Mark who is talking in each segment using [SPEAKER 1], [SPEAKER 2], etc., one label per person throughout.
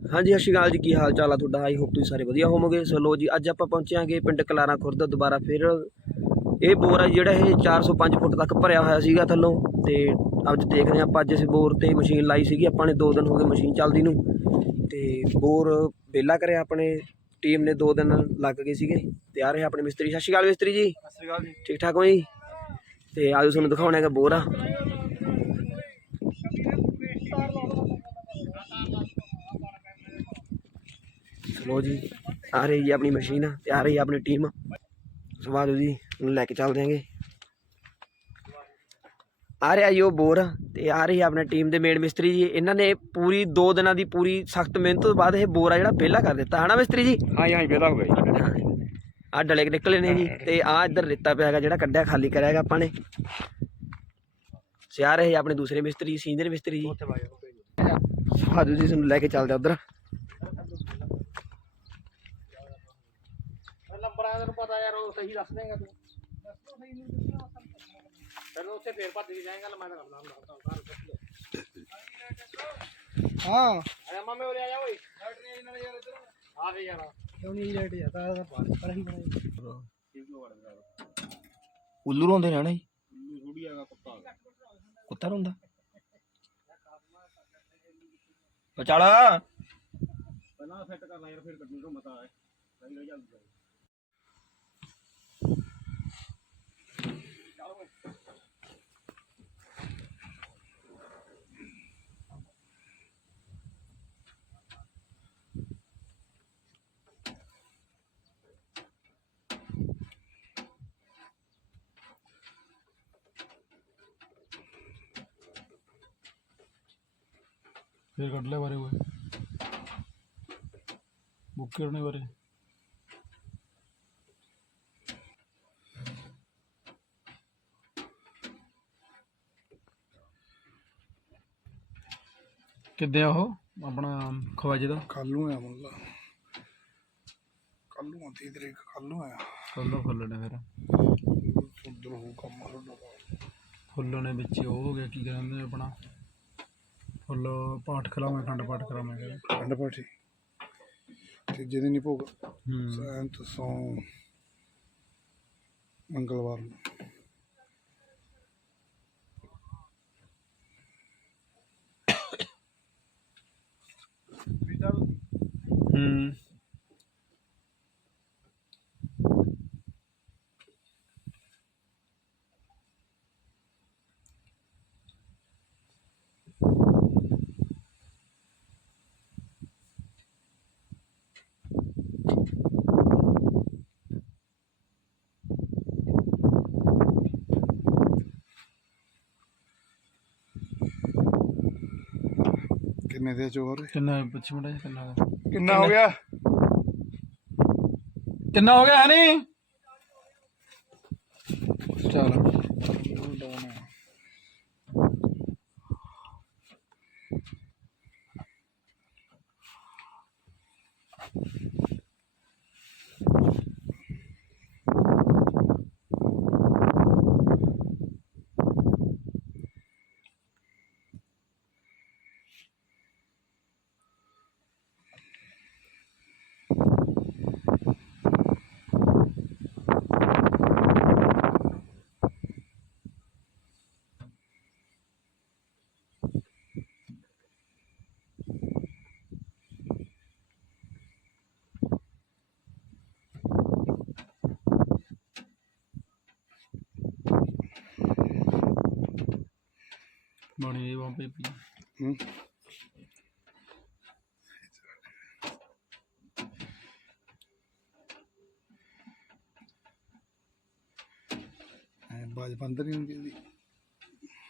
[SPEAKER 1] ਹਾਂਜੀ ਸਤਿ ਸ਼੍ਰੀ ਅਕਾਲ ਜੀ। ਕੀ ਹਾਲ ਚਾਲ ਆ ਤੁਹਾਡਾ? ਆਈ ਹੋਪ ਤੁਸੀਂ ਸਾਰੇ ਵਧੀਆ ਹੋਵੋਗੇ। ਸੋ ਲੋ ਜੀ ਅੱਜ ਆਪਾਂ ਪਹੁੰਚਿਆਂਗੇ ਪਿੰਡ ਕਲਾਰਾ ਖੁਰਦ ਦੁਬਾਰਾ ਫਿਰ। ਇਹ ਬੋਰ ਆ ਜਿਹੜਾ ਇਹ 405 ਫੁੱਟ ਤੱਕ ਭਰਿਆ ਹੋਇਆ ਸੀਗਾ ਥੱਲੋਂ। ਤੇ ਅੱਜ ਦੇਖਦੇ ਆਪਾਂ ਅੱਜ ਇਸ ਬੋਰ ਤੇ ਮਸ਼ੀਨ ਲਾਈ ਸੀਗੀ। ਆਪਾਂ ਨੇ 2 ਦਿਨ ਹੋ ਗਏ ਮਸ਼ੀਨ ਚੱਲਦੀ ਨੂੰ। ਤੇ ਬੋਰ ਵਿਹਲਾ ਕਰਿਆ ਆਪਣੇ। ਟੀਮ ਨੇ 2 ਦਿਨ ਲੱਗ ਗਏ ਸੀਗੇ। ਤੇ ਆ ਰਹੇ ਆਪਣੇ ਮਿਸਤਰੀ। ਸਤਿ ਸ਼੍ਰੀ ਅਕਾਲ ਮਿਸਤਰੀ ਜੀ।
[SPEAKER 2] ਸਤਿ ਸ਼੍ਰੀ ਅਕਾਲ ਜੀ।
[SPEAKER 1] ਠੀਕ ਠਾਕ ਹੋ ਜੀ? ਤੇ ਆਜੋ ਤੁਹਾਨੂੰ ਦਿਖਾਉਣਾ ਹੈਗਾ ਬੋਰ ਆ। ਚਲੋ ਜੀ ਆ ਰਹੀ ਹੈ ਆਪਣੀ ਮਸ਼ੀਨ ਤੇ ਆ ਰਹੀ ਹੈ ਆਪਣੀ ਟੀਮ। ਸਵਾਦੋ ਜੀ ਹੁਣ ਲੈ ਕੇ ਚੱਲਦੇ ਆਂਗੇ। ਆ ਰਿਹਾ ਜੀ ਉਹ ਬੋਰ ਤੇ ਆ ਰਹੀ ਆਪਣੀ ਟੀਮ ਦੇ ਮੇਡ ਮਿਸਤਰੀ ਜੀ। ਇਹਨਾਂ ਨੇ ਪੂਰੀ 2 ਦਿਨਾਂ ਦੀ ਪੂਰੀ ਸਖਤ ਮਿਹਨਤ ਤੋਂ ਬਾਅਦ ਇਹ ਬੋਰ ਆ ਜਿਹੜਾ ਵਿਹਲਾ ਕਰ ਦਿੱਤਾ। ਹਨਾ ਮਿਸਤਰੀ ਜੀ?
[SPEAKER 2] ਹਾਂ ਹਾਂ ਵੇਲਾ ਹੋ ਗਿਆ ਜੀ।
[SPEAKER 1] ਆ ਡਲੇ ਨਿਕਲੇ ਨੇ ਜੀ ਤੇ ਆ ਇੱਧਰ ਰੇਤਾ ਪਿਆ ਹੈਗਾ ਜਿਹੜਾ ਕੱਢਿਆ ਖਾਲੀ ਕਰਿਆ ਹੈਗਾ ਆਪਾਂ ਨੇ। ਸਿਆ ਰਹੇ ਆਪਣੇ ਦੂਸਰੇ ਮਿਸਤਰੀ ਸੀਨੀਅਰ ਮਿਸਤਰੀ ਜੀ। ਆਜੋ ਜੀ ਤੁਹਾਨੂੰ ਲੈ ਕੇ ਚੱਲਦੇ ਉਧਰ।
[SPEAKER 2] ਨੰਬਰ ਆ ਤੈਨੂੰ ਪਤਾ ਯਾਰ ਉਹ ਸਹੀ ਦੱਸ ਦੇਗਾ ਤੂੰ। ਫਿਰ ਉੱਥੇ ਫੇਰ ਭੱਜ ਕੇ ਜਾਏਗਾ ਮੈਂ ਤਾਂ ਕਰਦਾ
[SPEAKER 3] ਹਾਂ।
[SPEAKER 2] ਅਰੇ ਮਾਮੇ ਉਰੇ ਆ ਜਾ ਓਏ। ਆ ਗਏ ਯਾਰ
[SPEAKER 3] ਕਿਉਂ ਨਹੀਂ ਰੇਟ ਜਾਂਦਾ ਤਾਂ ਪਰ ਹੀ ਬਣਾਈ
[SPEAKER 1] ਉੱਲੂ ਰੋਂਦੇ ਨੇ ਨਾ ਜੀ?
[SPEAKER 2] ਥੋੜੀ ਆਗਾ ਕੁੱਤਾ।
[SPEAKER 1] ਕੁੱਤਾ ਰੋਂਦਾ? ਬਚਾਲ
[SPEAKER 2] ਪਹਿਲਾਂ ਸੈੱਟ ਕਰਨਾ ਯਾਰ ਫਿਰ ਕੱਢਣੀ ਤੋਂ ਮਤਾ ਹੈ ਨਹੀਂ ਰਹਿ ਜਾਂਦੀ
[SPEAKER 3] ਫਿਰ ਕੱਢ ਲੈ ਬਾਰੇ ਹੋਏ ਬੁੱਕ ਕਰਨੇ ਬਾਰੇ। ਕਿੱਦੇ ਆ ਉਹ? ਆਪਣਾ ਖਵਾਜੇ ਦਾ।
[SPEAKER 4] ਕੱਲੂ ਆ ਮੁੱਲਾ। ਕੱਲੂ ਆ 30 ਤਰੀਕ ਕੱਲੂ ਆ
[SPEAKER 3] ਕੱਲ ਫੁੱਲਣੇ ਫਿਰ।
[SPEAKER 4] ਉਧਰ ਹੋ ਕੰਮ
[SPEAKER 3] ਨੇ ਵਿੱਚ ਉਹ ਹੋ ਗਿਆ ਕੀ ਕਹਿੰਦੇ ਆਪਣਾ? ਫੁੱਲ ਪਾਠ ਖਲਾਵਾਂ ਖੰਡ ਪਾਠ ਕਰਾਵਾਂਗੇ
[SPEAKER 4] ਖੰਡ ਪਾਠੀ ਤੀਜੇ ਦਿਨ ਹੀ ਭੋਗ
[SPEAKER 3] ਹੂੰ
[SPEAKER 4] ਸੈਂਤ ਸੋਂ ਮੰਗਲਵਾਰ ਨੂੰ
[SPEAKER 3] ਹੂੰ
[SPEAKER 4] ਕਿੰਨੇ ਦੇ ਚੋਰ?
[SPEAKER 3] ਕਿੰਨਾ ਪੁੱਛ ਜੀ ਕਿੰਨਾ?
[SPEAKER 4] ਕਿੰਨਾ ਹੋ ਗਿਆ?
[SPEAKER 3] ਕਿੰਨਾ ਹੋ ਗਿਆ ਹਨੀ? ਚਲ। ਬਣੀ ਇਹ ਵਾਂ ਪਈ
[SPEAKER 4] ਹੂੰ। ਬਾਜ ਬੰਦ ਨਹੀਂ ਹੁੰਦੀ ਇਹਦੀ?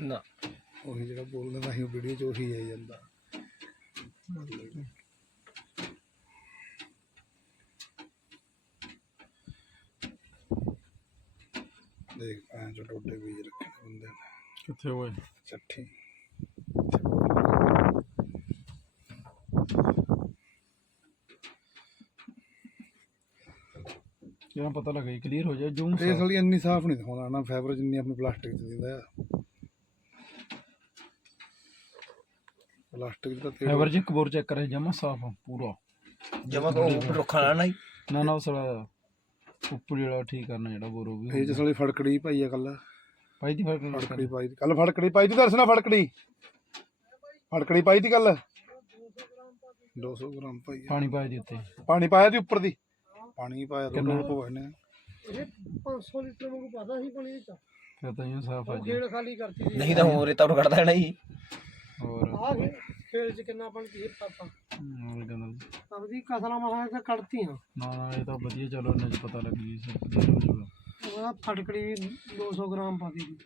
[SPEAKER 1] ਨਾ।
[SPEAKER 4] ਉਹੀ ਜਿਹੜਾ ਬੋਲਦਾ ਤਾਂ ਹੀ ਵੀਡੀਓ ਚ ਉਹੀ ਆਈ ਜਾਂਦਾ। ਦੇਖ ਐਂ ਜੋ ਟੋਟੇ ਬੀਜ ਰੱਖੇ ਬੰਦੇ ਨੇ।
[SPEAKER 3] ਕਿੱਥੇ ਹੋਏ?
[SPEAKER 4] ਚੱਠੀ।
[SPEAKER 3] ਕਿਵੇਂ ਪਤਾ ਲੱਗੇ ਕਲੀਅਰ ਹੋ ਜਾਏ ਜੂਮ
[SPEAKER 4] ਫੇਸ ਵਾਲੀ ਇੰਨੀ ਸਾਫ਼ ਨਹੀਂ ਦਿਖਾਉਂਦਾ ਨਾ ਫਾਈਬਰ ਜਿੰਨੀ ਆਪਣੀ ਪਲਾਸਟਿਕ ਚ ਦਿੰਦਾ ਆ। ਪਲਾਸਟਿਕ ਦਾ ਤੇਲ
[SPEAKER 3] ਫਾਈਬਰ ਚ ਕਬੋਰ ਚੈੱਕ ਕਰੇ ਜਮਾ ਸਾਫ਼ ਪੂਰਾ।
[SPEAKER 1] ਜਮਾ ਕੋ ਰੁੱਖਾ ਨਾ ਨਹੀਂ
[SPEAKER 3] ਨਾ ਨਾ ਉਹ ਸਾਲਾ ਉੱਪਰ ਜਿਹੜਾ ਠੀਕ ਕਰਨਾ ਜਿਹੜਾ ਬੋਰੋ ਵੀ
[SPEAKER 4] ਇਹ ਜਿਸ ਵਾਲੀ ਫੜਕੜੀ ਪਾਈ ਆ ਕੱਲ
[SPEAKER 3] ਭਾਈ ਦੀ ਨਹੀਂ
[SPEAKER 4] ਫੜਕੜੀ ਪਾਈ ਕੱਲ ਫੜਕੜੀ ਪਾਈ ਤੀ ਦਰਸਨਾ ਫੜਕੜੀ। ਫੜਕੜੀ ਪਾਈ ਤੀ ਕੱਲ 200 ਗ੍ਰਾਮ ਪਾਈ ਆ।
[SPEAKER 3] ਪਾਣੀ ਪਾਇਆ ਦੀ ਉੱਤੇ।
[SPEAKER 4] ਪਾਣੀ ਪਾਇਆ ਦੀ ਉੱਪਰ ਦੀ? ਪਾਣੀ ਪਾਇਆ ਦੋ
[SPEAKER 3] ਕਿੰਨਾ?
[SPEAKER 4] ਨੇ
[SPEAKER 5] ਇਹ 500 ਲੀਟਰ ਵਾਂਗੂ ਪਾਦਾ ਸੀ ਪਾਣੀ ਵਿੱਚ।
[SPEAKER 3] ਫਿਰ ਤਾਂ ਇਹ ਸਾਫ਼ ਆ ਜੀ।
[SPEAKER 5] ਖੇਲ ਖਾਲੀ ਕਰਤੀ ਸੀ।
[SPEAKER 1] ਨਹੀਂ ਤਾਂ ਹੋਰ ਰੇਤਾ ਨੂੰ ਕੱਢਦਾ ਨਹੀਂ।
[SPEAKER 3] ਹੋਰ।
[SPEAKER 5] ਆ ਖੇ- ਖੇਲ ਚ ਕਿੰਨਾ ਪਾਣੀ ਪੀ ਪਾਪਾ
[SPEAKER 3] ਹੋਰ ਕਹਿੰਦਾ
[SPEAKER 5] ਆਪਦੀ ਕਸਲਾ ਮਹਾ ਤਾਂ ਕੱਢਤੀਆਂ।
[SPEAKER 3] ਨਾ ਨਾ ਇਹ ਤਾਂ ਵਧੀਆ ਚਲੋ ਇਹਨਾਂ ਚ ਪਤਾ ਲੱਗ ਗਈ ਸਭ ਵਧੀਆ ਹੋ ਜਾਊਗਾ।
[SPEAKER 5] ਉਹਦਾ ਫਟਕੜੀ ਵੀ 200 ਗ੍ਰਾਮ ਪਾ ਦੀ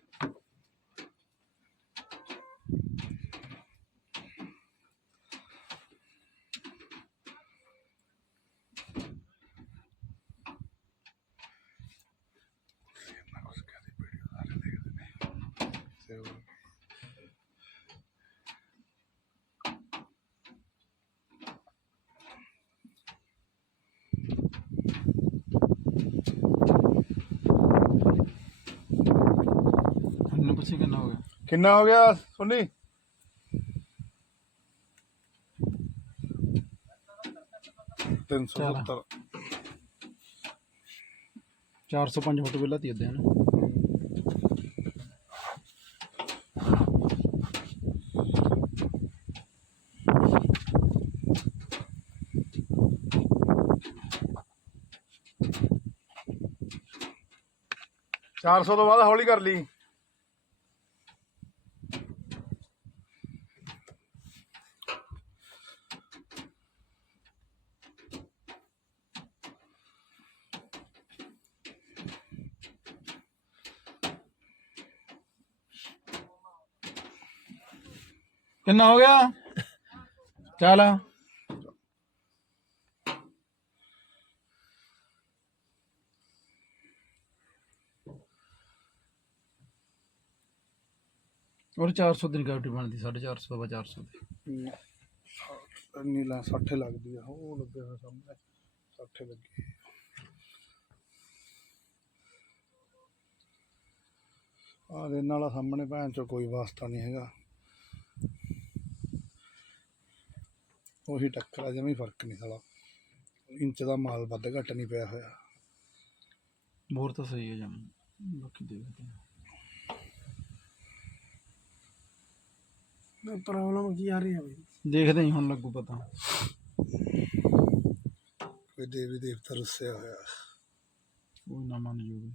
[SPEAKER 3] ਕਿੰਨਾ ਹੋ ਗਿਆ?
[SPEAKER 4] ਕਿੰਨਾ ਹੋ ਗਿਆ ਸੁਣੀ ਤਿੰਨ ਸੌ
[SPEAKER 3] ਚੱਲ।
[SPEAKER 4] ਸੱਤਰ।
[SPEAKER 3] 405 ਫੁੱਟ ਪਹਿਲਾਂ ਤੀ ਅੱਧੇ ਹਨ?
[SPEAKER 4] ਚਾਰ ਸੌ ਤੋਂ ਬਾਅਦ ਹੌਲੀ ਕਰ ਲਈ।
[SPEAKER 3] ਕਿੰਨਾ ਹੋ ਗਿਆ? ਚੱਲ। ਔਰ 400 ਦੀ ਨਿਗਾਵਟੀ ਬਣਦੀ 450 ਸਵਾ 400 ਦੀ।
[SPEAKER 4] ਇੰਨੀ ਲਾ 60 ਲੱਗਦੀ ਆ, ਉਹ ਲੱਗੇ ਹੋਏ ਸਾਹਮਣੇ 60 ਲੱਗੀ ਆ। ਦੇ ਨਾਲ ਸਾਹਮਣੇ ਭੈਣ ਚੋ ਕੋਈ ਵਾਸਤਾ ਨਹੀਂ ਹੈਗਾ। ਉਹੀ ਟੱਕਰ ਆ ਜਮੀ ਫ਼ਰਕ ਨਹੀਂ ਸਾਲਾ। ਇੰਚ ਦਾ ਮਾਲ ਵੱਧ ਘੱਟ ਨਹੀਂ ਪਿਆ ਹੋਇਆ।
[SPEAKER 3] ਬੋਰ ਤਾਂ ਸਹੀ ਹੈ ਜਮ ਬਾਕੀ ਦੇਖਦੇ ਹਾਂ
[SPEAKER 5] ਪ੍ਰੋਬਲਮ ਕੀ ਆ ਰਹੀ ਹੈ ਬਈ?
[SPEAKER 3] ਦੇਖਦੇ ਹੀ ਹੁਣ ਲੱਗੂ ਪਤਾ।
[SPEAKER 4] ਕੋਈ ਦੇਵੀ ਦੇਵਤਾ ਰੁੱਸਿਆ ਹੋਇਆ।
[SPEAKER 3] ਕੋਈ ਨਾ ਮੰਨ ਜੂਗੀ।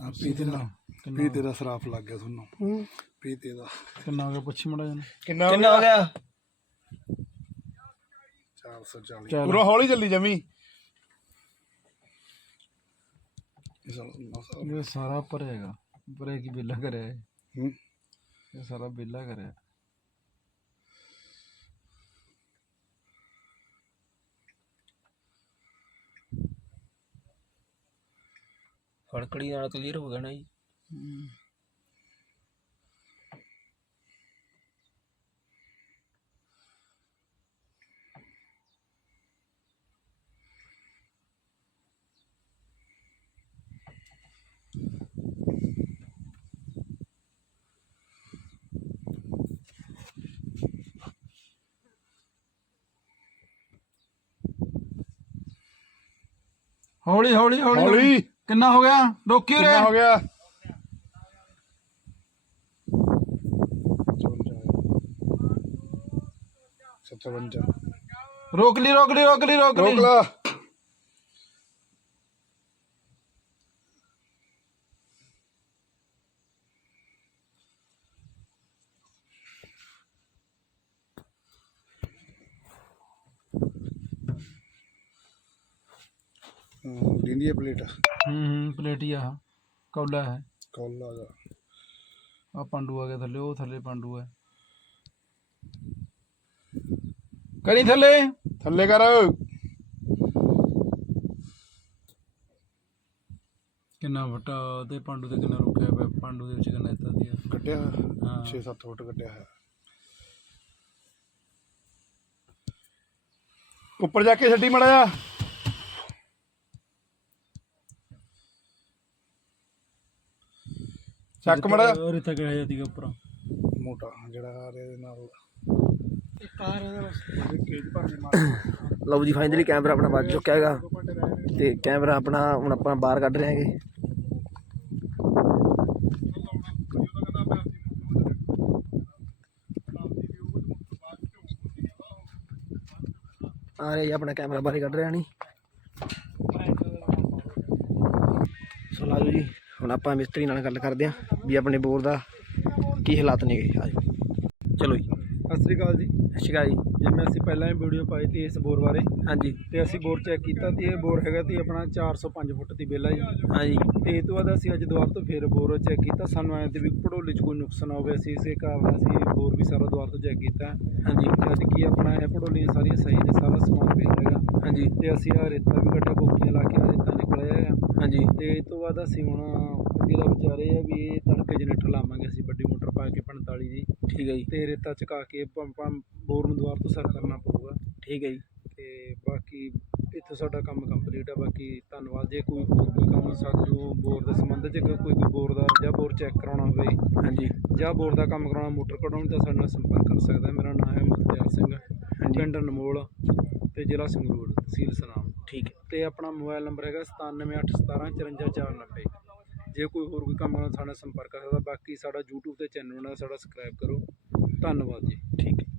[SPEAKER 4] ਆ ਪੀਤੇ ਦਾ ਪੀਤੇ ਦਾ ਸਰਾਫ ਲੱਗ ਗਿਆ ਤੁਹਾਨੂੰ।
[SPEAKER 5] ਹੂੰ।
[SPEAKER 4] ਪੀਤੇ ਦਾ
[SPEAKER 3] ਕਿੰਨਾ ਹੋ ਗਿਆ ਪੁੱਛੀ ਮੜਾ ਜਨ
[SPEAKER 4] ਕਿੰਨਾ
[SPEAKER 1] ਕਿੰਨਾ ਹੋ ਗਿਆ?
[SPEAKER 4] 440
[SPEAKER 3] ਚੱਲ।
[SPEAKER 4] ਪੂਰਾ ਹੌਲੀ ਚੱਲੀ ਜਮੀ। ਇਹ
[SPEAKER 3] ਸਾਰਾ। ਭਰੇਗਾ ਭਰੇ ਕੀ ਬਿੱਲਾ ਕਰਿਆ ਹੂੰ। ਇਹ ਸਾਰਾ ਬਿੱਲਾ ਕਰਿਆ।
[SPEAKER 1] ਫੜਕੜੀ ਨਾਲ ਕਲੀਅਰ ਹੋ ਗਿਆ ਨਾ ਜੀ।
[SPEAKER 3] ਹੌਲੀ ਹੌਲੀ ਹੌਲੀ
[SPEAKER 4] ਹੌਲੀ।
[SPEAKER 3] ਕਿੰਨਾ ਹੋ ਗਿਆ? ਰੋਕੀ ਰੇ
[SPEAKER 4] ਕਿੰਨਾ ਹੋ ਗਿਆ? 57
[SPEAKER 3] ਰੋਕ ਲਈ ਰੋਕ ਲਈ ਰੋਕ ਲਈ ਰੋਕ ਲਈ।
[SPEAKER 4] ਰੋਕ ਲਾ। ਪਲੇਟ
[SPEAKER 3] ਹੂੰ ਹੂੰ ਪਲੇਟ ਹੀ ਆ। ਕੌਲਾ ਹੈ।
[SPEAKER 4] ਕੋਲ ਆ ਜਾ
[SPEAKER 3] ਆ ਪਾਂਡੂ ਆ ਗਿਆ ਥੱਲੇ ਉਹ ਥੱਲੇ ਪਾਂਡੂ ਹੈ। ਕਰੀ ਥੱਲੇ।
[SPEAKER 4] ਥੱਲੇ ਕਰ।
[SPEAKER 3] ਕਿੰਨਾ ਵਟਾ ਤੇ ਪਾਂਡੂ ਤੇ ਕਿੰਨਾ ਰੁਕਿਆ ਪਿਆ ਪਾਂਡੂ ਦੇ ਵਿੱਚ ਕਿੰਨਾ ਇੱਦਾਂ ਦੀ ਆ
[SPEAKER 4] ਕੱਟਿਆ
[SPEAKER 3] ਹਾਂ।
[SPEAKER 4] 6-7 ਫੁੱਟ ਕੱਟਿਆ ਹੈ ਉੱਪਰ ਜਾ ਕੇ ਛੱਡੀ ਮੜਾ ਜਾ ਚੱਕ ਮੜਾ
[SPEAKER 3] ਰੇਤਾ ਕਿਹਾ ਜਾਂਦੀ ਉੱਪਰ?
[SPEAKER 4] ਮੋਟਾ ਜਿਹੜਾ ਆ ਰਿਹਾ ਇਹਦੇ ਨਾਲ।
[SPEAKER 1] ਲਓ ਜੀ ਫਾਈਨਲੀ ਕੈਮਰਾ ਆਪਣਾ ਵੱਜ ਚੁੱਕਿਆ ਹੈਗਾ ਤੇ ਕੈਮਰਾ ਆਪਣਾ ਹੁਣ ਆਪਾਂ ਬਾਹਰ ਕੱਢ ਰਹੇ ਹੈਗੇ। ਆ ਰਿਹਾ ਜੀ, ਆਪਣਾ ਕੈਮਰਾ ਬਾਹਰ ਕੱਢ ਰਿਹਾ ਨਹੀਂ ਸੋ ਲਾਜੋ ਜੀ, ਹੁਣ ਆਪਾਂ ਮਿਸਤਰੀ ਨਾਲ ਗੱਲ ਕਰਦੇ ਆਂ ਵੀ ਆਪਣੇ ਬੋਰ ਦਾ ਕੀ ਹਾਲਾਤ ਨੇਗੇ। ਆਜੋ ਚਲੋ ਜੀ।
[SPEAKER 3] ਸਤਿ ਸ੍ਰੀ ਅਕਾਲ ਜੀ।
[SPEAKER 1] ਸਤਿ ਸ਼੍ਰੀ ਅਕਾਲ ਜੀ।
[SPEAKER 3] ਜਿਵੇਂ ਅਸੀਂ ਪਹਿਲਾਂ ਹੀ ਵੀਡੀਓ ਪਾਈ ਤੀ ਇਸ ਬੋਰ ਬਾਰੇ
[SPEAKER 1] ਹਾਂਜੀ।
[SPEAKER 3] ਤੇ ਅਸੀਂ ਬੋਰ ਚੈੱਕ ਕੀਤਾ ਤੇ ਇਹ ਬੋਰ ਹੈਗਾ ਤੀ ਆਪਣਾ 405 ਫੁੱਟ ਦੀ ਬੇਲਾ ਜੀ।
[SPEAKER 1] ਹਾਂਜੀ।
[SPEAKER 3] ਤੇ ਇਹ ਤੋਂ ਬਾਅਦ ਅਸੀਂ ਅੱਜ ਦੁਬਾਰਾ ਤੋਂ ਫੇਰ ਬੋਰ ਚੈੱਕ ਕੀਤਾ। ਸਾਨੂੰ ਐਂ ਤੇ ਵੀ ਪੜੋਲੇ 'ਚ ਕੋਈ ਨੁਕਸ ਨਾ ਹੋਵੇ ਅਸੀਂ ਇਸੇ ਕਾਰਨ ਅਸੀਂ ਬੋਰ ਵੀ ਸਾਰਾ ਦੁਬਾਰਾ ਤੋਂ ਚੈੱਕ ਕੀਤਾ।
[SPEAKER 1] ਹਾਂਜੀ।
[SPEAKER 3] ਜਦ ਕਿ ਆਪਣਾ ਇਹ ਪੜੋਲੀਆਂ ਸਾਰੀਆਂ ਸਹੀ ਨੇ ਸਾਰਾ ਸਮਾਨ ਪਿਆ ਹੈਗਾ।
[SPEAKER 1] ਹਾਂਜੀ।
[SPEAKER 3] ਤੇ ਅਸੀਂ ਆ ਰੇਤਾ ਵੀ ਕੱਢਿਆ ਬੋਕੀਆਂ ਲਾ ਕੇ ਰੇਤਾ ਨਿਕਲਿਆ ਹੈ
[SPEAKER 1] ਹਾਂਜੀ।
[SPEAKER 3] ਤੇ ਇਹ ਤੋਂ ਬਾਅਦ ਅਸੀਂ ਹੁਣ ਅੱਗੇ ਦਾ ਵਿਚਾਰੇ ਆ ਵੀ ਇਹ ਤੜਕੇ ਜਨਰੇਟਰ ਲਾਵਾਂਗੇ ਅਸੀਂ ਵੱਡੀ ਮੋਟਰ ਪਾ ਕੇ 45 ਦੀ।
[SPEAKER 1] ਠੀਕ ਹੈ ਜੀ।
[SPEAKER 3] ਤੇ ਰੇਤਾ ਚਕਾ ਕੇ ਪੰਪਾਂ ਬੋਰ ਨੂੰ ਦੁਬਾਰਾ ਤੋਂ ਸਰ ਕਰਨਾ ਪਊਗਾ।
[SPEAKER 1] ਠੀਕ ਹੈ ਜੀ।
[SPEAKER 3] ਤੇ ਬਾਕੀ ਇੱਥੇ ਸਾਡਾ ਕੰਮ ਕੰਪਲੀਟ ਆ ਬਾਕੀ ਧੰਨਵਾਦ। ਜੇ ਕੋਈ ਹੋਰ ਕੋਈ ਕੰਮ ਸਾਨੂੰ ਬੋਰ ਦੇ ਸੰਬੰਧ 'ਚ ਕੋਈ ਕੋਈ ਬੋਰ ਦਾ ਜਾਂ ਬੋਰ ਚੈੱਕ ਕਰਾਉਣਾ ਹੋਵੇ
[SPEAKER 1] ਹਾਂਜੀ।
[SPEAKER 3] ਜਾਂ ਬੋਰ ਦਾ ਕੰਮ ਕਰਾਉਣਾ ਮੋਟਰ ਕਢਾਉਣੀ ਤਾਂ ਸਾਡੇ ਨਾਲ ਸੰਪਰਕ ਕਰ ਸਕਦਾ। ਮੇਰਾ ਨਾਮ ਹੈ ਮੁਖਤਿਆਰ ਸਿੰਘ। ਪਿੰਡ ਅਨਮੋਲ। ਤੇ ਜ਼ਿਲ੍ਹਾ ਸੰਗਰੂਰ ਤਹਿਸੀਲ ਸਨਾਮ।
[SPEAKER 1] ਠੀਕ ਹੈ।
[SPEAKER 3] ਤੇ ਆਪਣਾ ਮੋਬਾਈਲ ਨੰਬਰ ਹੈਗਾ 9781175490 ਜੇ ਕੋਈ ਹੋਰ ਕੋਈ ਕੰਮ ਕਰਨਾ ਸਾਡੇ ਨਾਲ ਸੰਪਰਕ ਕਰ ਸਕਦਾ ਬਾਕੀ ਸਾਡਾ YouTube ਤੇ ਚੈਨਲ ਹੈ ਸਾਡਾ ਸਬਸਕ੍ਰਾਈਬ ਕਰੋ। ਧੰਨਵਾਦ ਜੀ।
[SPEAKER 1] ਠੀਕ ਹੈ।